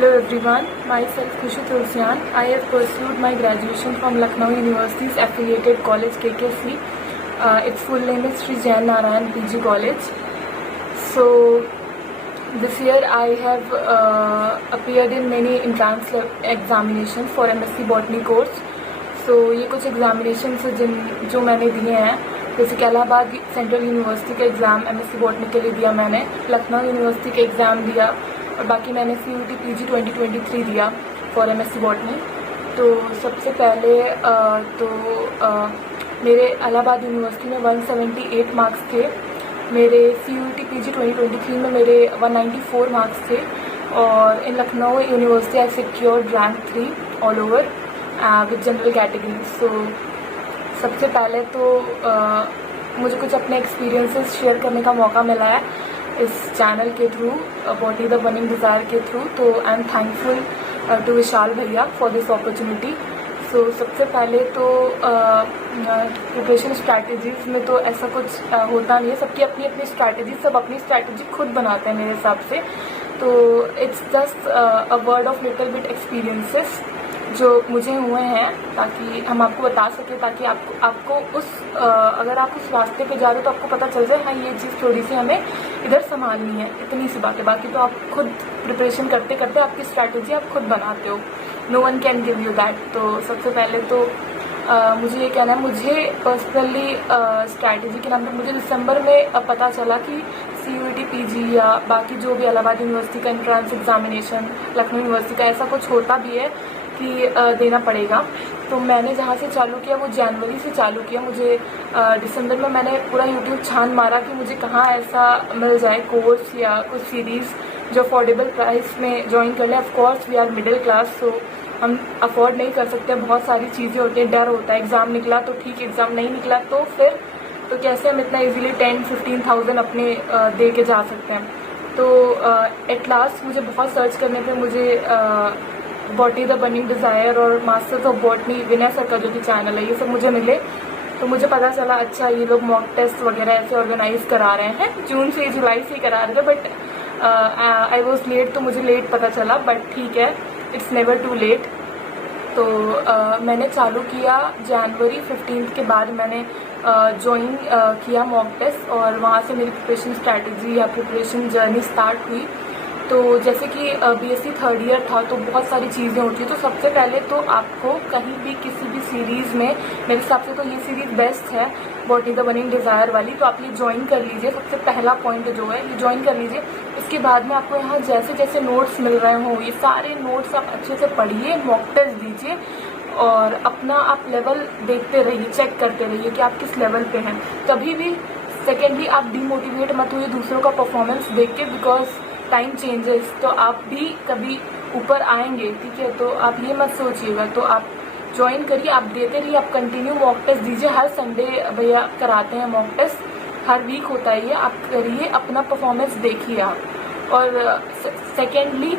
Hello everyone, myself Khushi Tulsian. I have pursued my graduation from Lucknow University's affiliated college KKC. Its full name is Sri Jain Narayan PG College. So this year I have appeared in many entrance examinations for MSc Botany course. So ये कुछ examinations जो मैंने दिए हैं, जैसे कि Allahabad central university का exam MSc botany के लिए दिया मैंने, लखनऊ यूनिवर्सिटी का एग्ज़ाम दिया और बाकी मैंने CUET PG 2023 दिया फॉर MSc बॉटनी। तो सबसे पहले मेरे इलाहाबाद यूनिवर्सिटी में 178 मार्क्स थे, मेरे CUET PG 2023 में मेरे 194 मार्क्स थे और in Lucknow university I secured rank 3 all over with general category. So सबसे पहले तो मुझे कुछ अपने एक्सपीरियंसेस शेयर करने का मौका मिला है इस चैनल के through, botany the burning desire के थ्रू। तो आई एम थैंकफुल टू विशाल भैया फॉर दिस अपॉर्चुनिटी। सो सबसे पहले तो प्रिपरेशन स्ट्रैटेजीज में तो ऐसा कुछ होता नहीं है, सबकी अपनी अपनी स्ट्रैटेजी, सब अपनी स्ट्रैटेजी खुद बनाते हैं मेरे हिसाब से। तो it's just a word of little bit experiences जो मुझे हुए हैं, ताकि हम आपको बता सकें, ताकि आपको उस अगर आप उस रास्ते पे जा रहे हो तो आपको पता चल जाए हाँ ये चीज़ थोड़ी सी हमें इधर संभालनी है। इतनी सी बात है, बाकी तो आप खुद प्रिपरेशन करते करते आपकी स्ट्रैटेजी आप खुद बनाते हो, no one can give you that. तो सबसे पहले तो मुझे ये कहना है, मुझे पर्सनली स्ट्रैटेजी के नाम पर मुझे दिसंबर में पता चला कि CUET PG या बाकी जो भी इलाहाबाद यूनिवर्सिटी का एंट्रेंस एग्जामिनेशन, लखनऊ यूनिवर्सिटी का ऐसा कुछ होता भी है कि देना पड़ेगा। तो मैंने जहाँ से चालू किया वो जनवरी से चालू किया। मुझे दिसंबर में मैंने पूरा यूट्यूब छान मारा कि मुझे कहाँ ऐसा मिल जाए कोर्स या कुछ सीरीज़ जो अफोर्डेबल प्राइस में ज्वाइन कर लें। Of course we are middle class, so हम अफोर्ड नहीं कर सकते, बहुत सारी चीज़ें होती हैं, डर होता है एग्ज़ाम निकला तो ठीक, एग्ज़ाम नहीं निकला तो फिर तो कैसे हम इतना इजीली 10-15,000 अपने दे के जा सकते हैं। तो एट लास्ट मुझे बहुत सर्च करने पे मुझे बॉटनी द बर्निंग डिज़ायर और masters of botany Vinay sir का जो कि चैनल है, ये सब मुझे मिले। तो मुझे पता चला अच्छा ये लोग मॉक टेस्ट वगैरह ऐसे ऑर्गेनाइज करा रहे हैं, जून से जुलाई से ही करा रहे थे, बट आई वॉज लेट, तो मुझे लेट पता चला, बट ठीक है, इट्स नेवर टू लेट। तो मैंने चालू किया जनवरी 15 के बाद मैंने ज्वाइन किया मॉक टेस्ट और वहाँ से मेरी प्रिपरेशन स्ट्रैटेजी या प्रिपरेशन जर्नी स्टार्ट हुई। तो जैसे कि BSc थर्ड ईयर था तो बहुत सारी चीज़ें होती हैं। तो सबसे पहले तो आपको कहीं भी किसी भी सीरीज़ में, मेरे हिसाब से तो ये सीरीज़ बेस्ट है बॉटनी द बर्निंग डिज़ायर वाली, तो आप ये ज्वाइन कर लीजिए। सबसे पहला पॉइंट जो है ये ज्वाइन कर लीजिए। इसके बाद में आपको यहाँ जैसे जैसे नोट्स मिल रहे हों, ये सारे नोट्स आप अच्छे से पढ़िए, मॉक टेस्ट दीजिए और अपना आप लेवल देखते रहिए, चेक करते रहिए कि आप किस लेवल पे हैं। कभी भी सेकेंडली आप डीमोटिवेट मत होइए दूसरों का परफॉर्मेंस देख के, बिकॉज टाइम चेंजेस, तो आप भी कभी ऊपर आएंगे, ठीक है। तो आप ये मत सोचिएगा, तो आप ज्वाइन करिए, आप देते रहिए, आप कंटिन्यू मॉक टेस्ट दीजिए। हर संडे भैया कराते हैं मॉक टेस्ट, हर वीक होता है ये, आप करिए, अपना परफॉर्मेंस देखिए आप। और सेकेंडली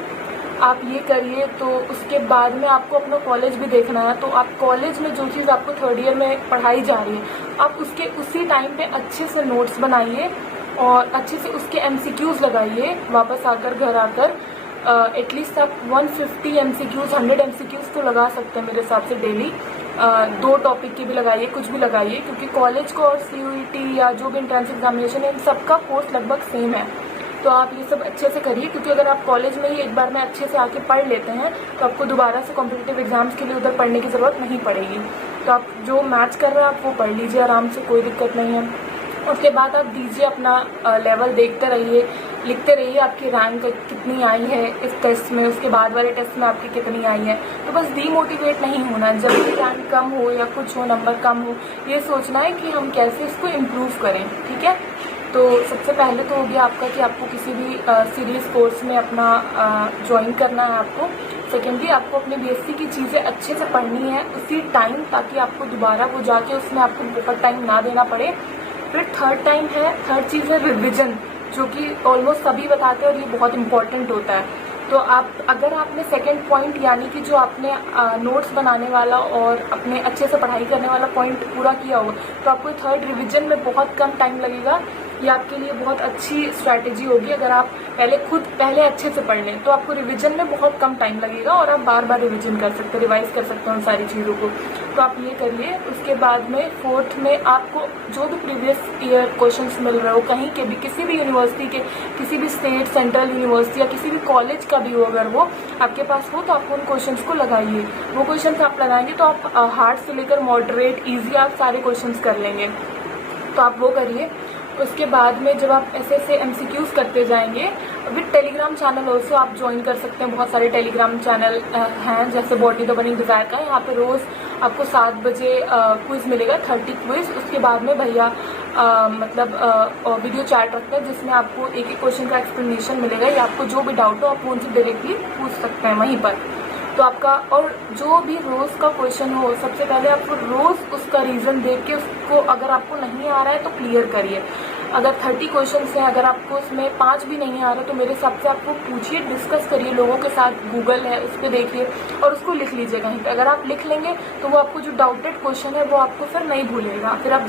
आप ये करिए, तो उसके बाद में आपको अपना कॉलेज भी देखना है। तो आप कॉलेज में जो चीज़ आपको थर्ड ईयर में पढ़ाई जा रही है, आप उसके उसी टाइम पे अच्छे से नोट्स बनाइए और अच्छे से उसके MCQs लगाइए। वापस आकर घर आकर एटलीस्ट आप 150 MCQs 100 MCQs तो लगा सकते हैं मेरे हिसाब से डेली। 2 टॉपिक की भी लगाइए, कुछ भी लगाइए, क्योंकि कॉलेज को और CUET या जो भी एंट्रेंस एग्जामिनेशन है इन सबका कोर्स लगभग सेम है। तो आप ये सब अच्छे से करिए, क्योंकि अगर आप कॉलेज में ही एक बार में अच्छे से आके पढ़ लेते हैं तो आपको दोबारा से कॉम्पिटिटिव एग्जाम्स के लिए उधर पढ़ने की ज़रूरत नहीं पड़ेगी। तो आप जो मैच कर रहे हैं आप वो पढ़ लीजिए आराम से, कोई दिक्कत नहीं है। उसके बाद आप दीजिए, अपना लेवल देखते रहिए, लिखते रहिए आपकी रैंक कितनी आई है इस टेस्ट में, उसके बाद वाले टेस्ट में आपकी कितनी आई है। तो बस डीमोटिवेट नहीं होना, जब भी रैंक कम हो या कुछ हो, नंबर कम हो, ये सोचना है कि हम कैसे इसको इम्प्रूव करें, ठीक है। तो सबसे पहले तो हो गया आपका कि आपको किसी भी सीरीज़ कोर्स में अपना ज्वाइन करना है आपको। सेकेंडली आपको अपने BSc की चीज़ें अच्छे से पढ़नी है उसी टाइम, ताकि आपको दोबारा वो जाके उसमें आपको बहुत टाइम ना देना पड़े। फिर थर्ड चीज़ है रिविजन, जो कि ऑलमोस्ट सभी बताते हैं और ये बहुत इंपॉर्टेंट होता है। तो अगर आपने सेकंड पॉइंट यानी कि जो आपने नोट्स बनाने वाला और अपने अच्छे से पढ़ाई करने वाला पॉइंट पूरा किया होगा, तो आपको थर्ड रिवीजन में बहुत कम टाइम लगेगा ये आपके लिए बहुत अच्छी स्ट्रैटेजी होगी। अगर आप पहले अच्छे से पढ़ लें तो आपको रिवीजन में बहुत कम टाइम लगेगा और आप बार बार रिवीजन कर सकते हैं, रिवाइज कर सकते हैं उन सारी चीज़ों को। तो आप ये करिए। उसके बाद में 4th में आपको जो भी प्रीवियस ईयर क्वेश्चंस मिल रहे हो कहीं के भी, किसी भी यूनिवर्सिटी के, किसी भी स्टेट सेंट्रल यूनिवर्सिटी या किसी भी कॉलेज का भी हो, अगर वो आपके पास हो तो आप उन क्वेश्चंस को लगाइए। वो क्वेश्चंस आप लगाएंगे तो आप हार्ड से लेकर मॉडरेट ईजी आप सारे क्वेश्चंस कर लेंगे। तो आप वो करिए। उसके बाद में जब आप ऐसे ऐसे MCQs करते जाएंगे विद टेलीग्राम चैनल ऑल्सो आप ज्वाइन कर सकते हैं। बहुत सारे टेलीग्राम चैनल हैं, जैसे बॉडी द बर्निंग डिजायर का। यहाँ पे रोज़ आपको 7 बजे क्विज मिलेगा, 30 क्विज। उसके बाद में भैया वीडियो चैट रखते हैं जिसमें आपको एक एक क्वेश्चन का एक्सप्लेनेशन मिलेगा, या आपको जो भी डाउट हो आप उनसे डायरेक्टली पूछ सकते हैं वहीं पर। तो आपका और जो भी रोज़ का क्वेश्चन हो, सबसे पहले आपको रोज़ उसका रीज़न देख के उसको, अगर आपको नहीं आ रहा है तो क्लियर करिए। अगर 30 क्वेश्चन हैं, अगर आपको उसमें 5 भी नहीं आ रहे तो मेरे हिसाब से आपको पूछिए, डिस्कस करिए लोगों के साथ। गूगल है, उस पर देखिए और उसको लिख लीजिए कहीं पे। अगर आप लिख लेंगे तो वो आपको जो डाउटेड क्वेश्चन है वो आपको फिर नहीं भूलेगा। फिर आप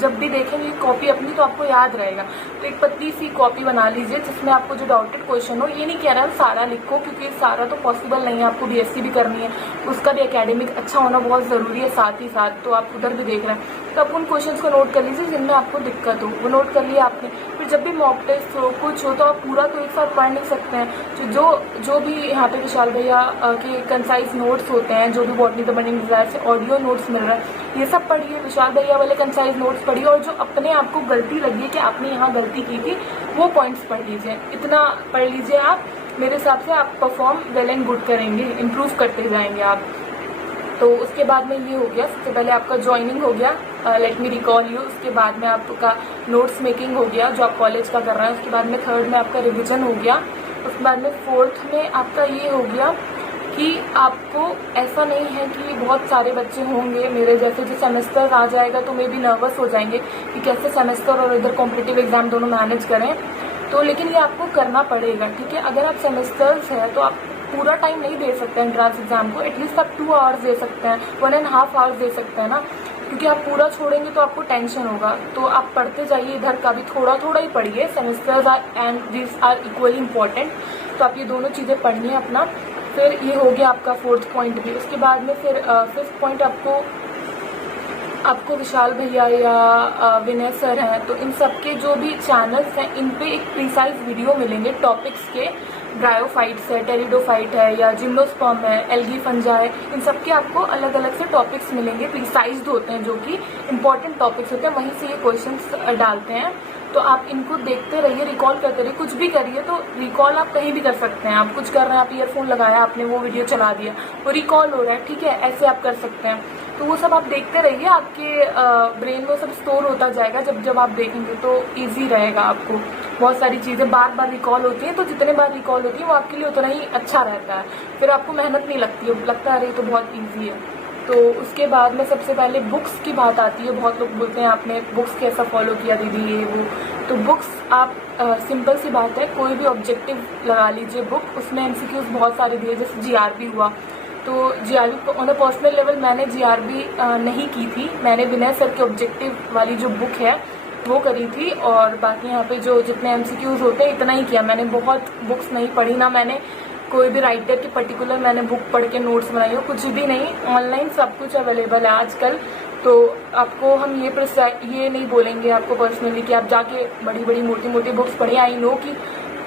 जब भी देखेंगे कॉपी अपनी तो आपको याद रहेगा। तो एक पतली सी कॉपी बना लीजिए जिसमें आपको जो डाउटेड क्वेश्चन हो, ये नहीं कह रहा है सारा लिखो क्योंकि सारा तो पॉसिबल नहीं है, आपको BSc भी करनी है, उसका भी एकेडमिक अच्छा होना बहुत ज़रूरी है साथ ही साथ। तो आप उधर भी देख रहे हैं तो आप उन क्वेश्चंस को नोट कर लीजिए जिनमें आपको दिक्कत हो, वो नोट कर लिया आपने। फिर जब भी मॉक टेस्ट हो, कुछ हो, तो आप पूरा तो एक साथ पढ़ नहीं सकते हैं। जो भी यहाँ पे विशाल भैया के कंसाइज नोट्स होते हैं, जो भी बॉटनी द बर्निंग डिजायर से ऑडियो नोट्स मिल रहा है, ये सब पढ़िए। विशाल भैया वाले कंसाइज नोट्स पढ़िए और जो अपने आपको गलती लगी है कि आपने यहाँ गलती की थी वो पॉइंट्स पढ़ लीजिए। इतना पढ़ लीजिए आप, मेरे हिसाब से आप परफॉर्म वेल एंड गुड करेंगे, इम्प्रूव करते जाएंगे आप। तो उसके बाद में ये हो गया, सबसे पहले आपका ज्वाइनिंग हो गया, लेट मी रिकॉल यू। उसके बाद में आपका नोट्स मेकिंग हो गया जो आप कॉलेज का कर रहे हैं। उसके बाद में 3rd में आपका रिवीजन हो गया। उसके बाद में 4th में आपका ये हो गया कि आपको ऐसा नहीं है कि बहुत सारे बच्चे होंगे मेरे जैसे, जो सेमेस्टर आ जाएगा तो मे भी नर्वस हो जाएंगे कि कैसे सेमेस्टर और इधर कॉम्पिटिटिव एग्जाम दोनों मैनेज करें। तो लेकिन ये आपको करना पड़ेगा, ठीक है। अगर आप सेमेस्टर्स है तो आप पूरा टाइम नहीं दे सकते हैं एंट्रांस एग्जाम को, एटलीस्ट आप 2 आवर्स दे सकते हैं, 1.5 आवर्स दे सकते हैं ना, क्योंकि आप पूरा छोड़ेंगे तो आपको टेंशन होगा। तो आप पढ़ते जाइए, इधर का भी थोड़ा थोड़ा ही पढ़िए। Semesters are and this are equally important, तो आप ये दोनों चीज़ें पढ़िए अपना। फिर ये हो गया आपका 4th पॉइंट भी। उसके बाद में फिर 5th पॉइंट आपको विशाल भैया या विनय सर हैं तो इन सब के जो भी चैनल्स हैं इन पे एक प्रिसाइज वीडियो मिलेंगे टॉपिक्स के। ब्रायोफाइट्स है, टेरिडोफाइट है या जिम्नोस्पर्म है, एल्गी फंजा है, इन सब के आपको अलग अलग से टॉपिक्स मिलेंगे, प्रिसाइज्ड होते हैं, जो कि इंपॉर्टेंट टॉपिक्स होते हैं, वहीं से ये क्वेश्चंस डालते हैं। तो आप इनको देखते रहिए, रिकॉल करते रहिए। कुछ भी करिए तो रिकॉल आप कहीं भी कर सकते हैं। आप कुछ कर रहे हैं, आप ईयरफोन लगाया, आपने वो वीडियो चला दिया, वो रिकॉल हो रहा है, ठीक है, ऐसे आप कर सकते हैं। तो वो सब आप देखते रहिए, आपके ब्रेन में सब स्टोर होता जाएगा। जब आप देखेंगे तो ईजी रहेगा आपको। बहुत सारी चीज़ें बार बार रिकॉल होती हैं, तो जितने बार रिकॉल होती है वो आपके लिए उतना ही अच्छा रहता है। फिर आपको मेहनत नहीं लगती है, लगता है अरे तो बहुत ईजी है। तो उसके बाद में सबसे पहले बुक्स की बात आती है। बहुत लोग बोलते हैं आपने बुक्स कैसा फॉलो किया दीदी, ये वो। तो बुक्स आप सिंपल सी बात है, कोई भी ऑब्जेक्टिव लगा लीजिए बुक, उसमें MCQs बहुत सारे दिए, जैसे GRB हुआ। तो GRB on a personal level मैंने GRB नहीं की थी, मैंने विनय सर के ऑब्जेक्टिव वाली जो बुक है वो करी थी। और बाकी यहाँ पे जो जितने MCQs होते हैं इतना ही किया मैंने, बहुत बुक्स नहीं पढ़ी, ना मैंने कोई भी राइटर की पर्टिकुलर मैंने बुक पढ़ के नोट्स बनाई हो, कुछ भी नहीं। ऑनलाइन सब कुछ अवेलेबल है आजकल। तो आपको हम ये नहीं बोलेंगे आपको पर्सनली कि आप जाके बड़ी बड़ी मोटी मोटी बुक्स पढ़िए। आई नो कि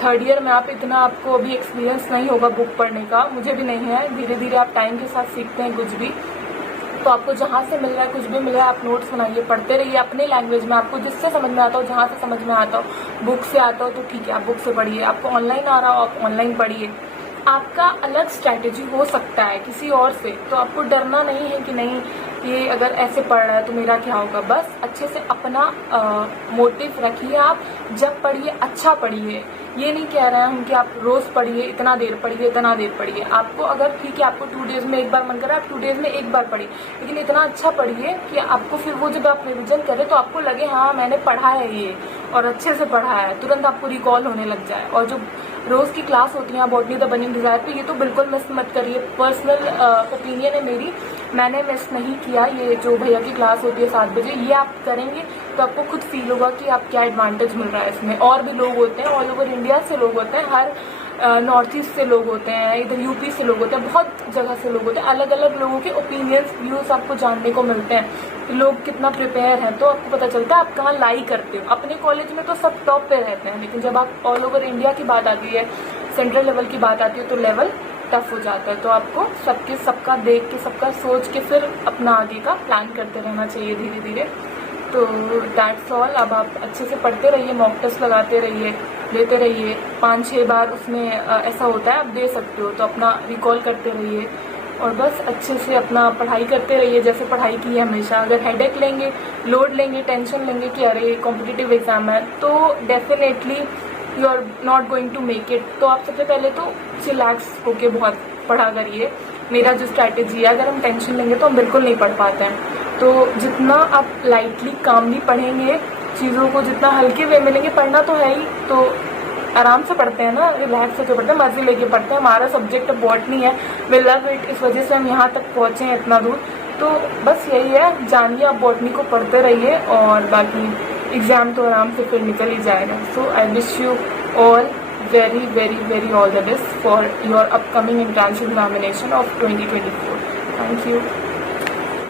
3rd ईयर में आप इतना, आपको अभी एक्सपीरियंस नहीं होगा बुक पढ़ने का, मुझे भी नहीं है। धीरे धीरे आप टाइम के साथ सीखते हैं कुछ भी। तो आपको जहाँ से मिल रहा है, कुछ भी मिल रहा है, आप नोट्स बनाइए, पढ़ते रहिए अपने लैंग्वेज में। आपको जिससे समझ में आता हो, जहाँ से समझ में आता हो, बुक से आता हो तो ठीक है, आप बुक से पढ़िए। आपको ऑनलाइन आ रहा हो, आप ऑनलाइन पढ़िए। आपका अलग स्ट्रैटेजी हो सकता है किसी और से, तो आपको डरना नहीं है कि नहीं ये अगर ऐसे पढ़ रहा है तो मेरा क्या होगा। बस अच्छे से अपना मोटिव रखिए। आप जब पढ़िए अच्छा पढ़िए, ये नहीं कह रहे हैं हम कि आप रोज़ पढ़िए, इतना देर पढ़िए, इतना देर पढ़िए। आपको अगर ठीक है आपको 2 डेज़ में एक बार मन करे, आप 2 डेज़ में एक बार पढ़िए, लेकिन इतना अच्छा पढ़िए कि आपको फिर वो जब आप रिविजन करें तो आपको लगे हाँ मैंने पढ़ा है ये और अच्छे से पढ़ा है, तुरंत आपको रिकॉल होने लग जाए। और जो रोज़ की क्लास होती है बॉटनी द बर्निंग डिज़ायर पे, ये तो बिल्कुल मिस मत करिए। पर्सनल ओपिनियन है मेरी, मैंने मिस नहीं किया। ये जो भैया की क्लास होती है 7 बजे, ये आप करेंगे तो आपको खुद फील होगा कि आप क्या एडवांटेज मिल रहा है इसमें। और भी लोग होते हैं, ऑल ओवर इंडिया से लोग होते हैं, हर नॉर्थ ईस्ट से लोग होते हैं, इधर यूपी से लोग होते हैं, बहुत जगह से लोग होते हैं। अलग अलग लोगों के ओपिनियंस, व्यूज़ आपको जानने को मिलते हैं कि लोग कितना प्रिपेयर हैं, तो आपको पता चलता है आप कहाँ लाई करते हो। अपने कॉलेज में तो सब टॉप पे रहते हैं, लेकिन जब आप ऑल ओवर इंडिया की बात आती है, सेंट्रल लेवल की बात आती है, तो लेवल टफ हो जाता है। तो आपको सबका देख के, सबका सोच के फिर अपना आगे का प्लान करते रहना चाहिए धीरे धीरे। तो दैट्स ऑल। अब आप अच्छे से पढ़ते रहिए, मॉक टेस्ट लगाते रहिए, देते रहिए। 5-6 बार उसमें ऐसा होता है, आप दे सकते हो, तो अपना रिकॉल करते रहिए और बस अच्छे से अपना पढ़ाई करते रहिए जैसे पढ़ाई की है हमेशा। अगर हेडेक लेंगे, लोड लेंगे, टेंशन लेंगे कि अरे कॉम्पिटिटिव एग्जाम है, तो definitely you are not going to make it. तो आप सबसे पहले तो चिलैक्स होके बहुत पढ़ा करिए। मेरा जो स्ट्रैटेजी है, अगर हम टेंशन लेंगे तो हम बिल्कुल नहीं पढ़ पाते हैं। तो जितना आप लाइटली कामली पढ़ेंगे चीज़ों को, जितना हल्के वे में लेंगे, पढ़ना तो है ही, तो आराम से पढ़ते हैं ना, रिलैक्स होकर पढ़ते हैं, मर्जी लेके पढ़ते हैं। हमारा सब्जेक्ट बॉटनी है, वी लव इट, इस वजह से हम यहाँ तक पहुँचे हैं इतना दूर। तो बस यही है, जानिए आप बॉटनी को, पढ़ते रहिए और बाकी एग्ज़ाम तो आराम से फिर निकल ही जाएगा। So I wish you all very all the best for your upcoming entrance examination of 2024. Thank you.